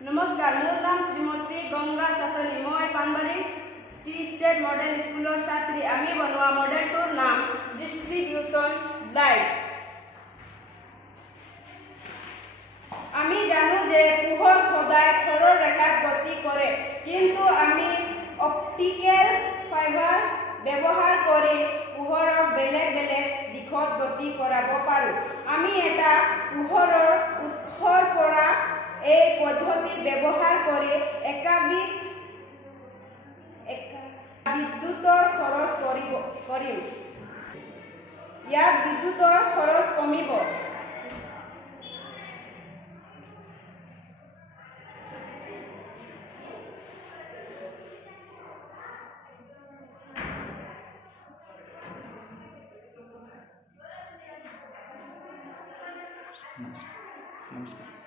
नमस्कार, मोर नाम श्रीमती गंगा शासनी। मैं पानबारी टी स्टेट मॉडल स्कूलर छात्री। आमी बनवा मॉडलटोर नाम डिस्ट्रीब्यूशन लाइट। आमी जानू जे पोहर सदाय खरर रेखात गति करे, किंतु आमी ऑप्टिकल फाइबर व्यवहार करी पोहरक बेलेग बेलेग दिशत गति कराब पारो। आमी एटा पोहरर उत्सर परा এই পদ্ধতি ব্যবহার করে একাধিক বিদ্যুতৰ খৰচ কৰিম। ইয়াত বিদ্যুতৰ খৰচ কমিব। नमस्कार।